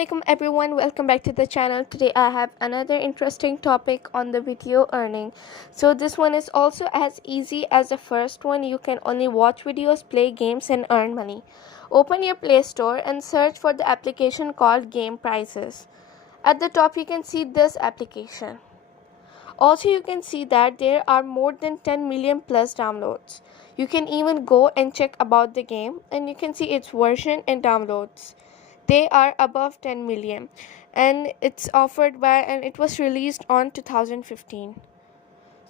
Assalamualaikum everyone, welcome back to the channel. Today I have another interesting topic on the video earning. So this one is also as easy as the first one. You can only watch videos, play games and earn money. Open your Play Store and search for the application called Game Prices. At the top you can see this application. Also you can see that there are more than 10 million plus downloads. You can even go and check about the game and you can see its version and downloads. They are above 10 million and it's offered by and it was released on 2015.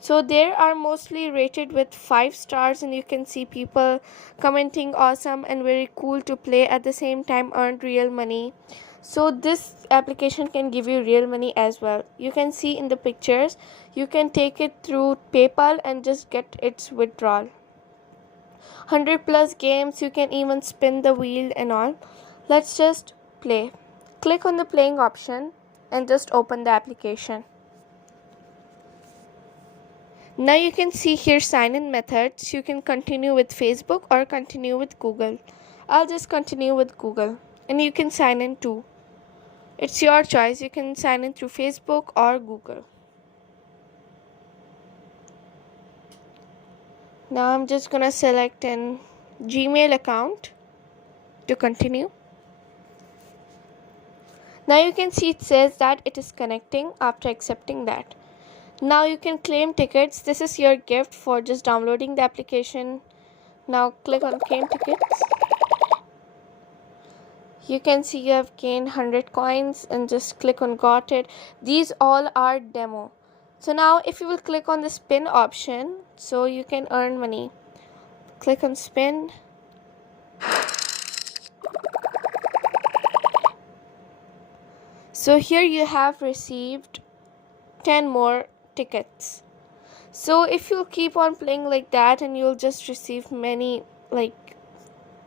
So they are mostly rated with 5 stars and you can see people commenting awesome and very cool to play, at the same time earn real money. So this application can give you real money as well. You can see in the pictures, you can take it through PayPal and just get its withdrawal. 100 plus games, you can even spin the wheel and all. Let's just play. Click on the playing option and just open the application. Now you can see here sign in methods. You can continue with Facebook or continue with Google. I'll just continue with Google and you can sign in too. It's your choice. You can sign in through Facebook or Google. Now I'm just gonna select an Gmail account to continue. Now you can see it says that it is connecting. After accepting that, now you can claim tickets. This is your gift for just downloading the application. Now click on claim tickets. You can see you have gained 100 coins and just click on got it. These all are demo. So now if you will click on the spin option, so you can earn money. Click on spin. So here you have received 10 more tickets. So if you keep on playing like that and you'll just receive many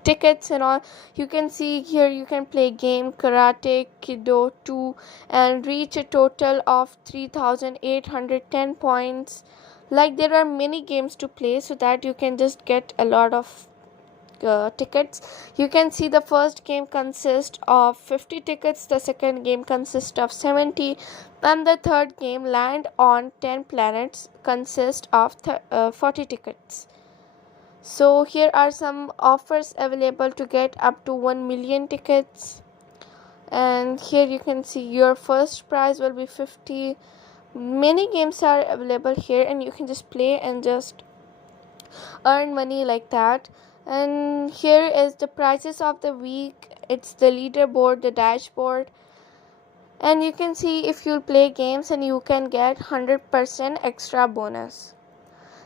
tickets and all. You can see here you can play game Karate Kiddo 2 and reach a total of 3,810 points. There are many games to play so that you can just get a lot of tickets. You can see the first game consists of 50 tickets, the second game consists of 70, and the third game, Land on 10 Planets, consists of 40 tickets. So here are some offers available to get up to 1 million tickets, and here you can see your first prize will be 50. Many games are available here and you can just play and just earn money like that. And here is the prizes of the week. It's the leaderboard, the dashboard, and you can see if you play games and you can get 100% extra bonus.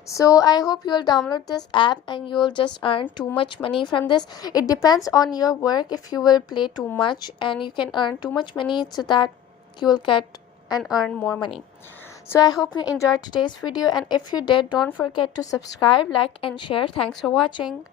So I hope you will download this app and you will just earn too much money from this. It depends on your work if you will play too much, and you can earn too much money so that you will get and earn more money. So I hope you enjoyed today's video, and if you did, don't forget to subscribe, like and share. Thanks for watching.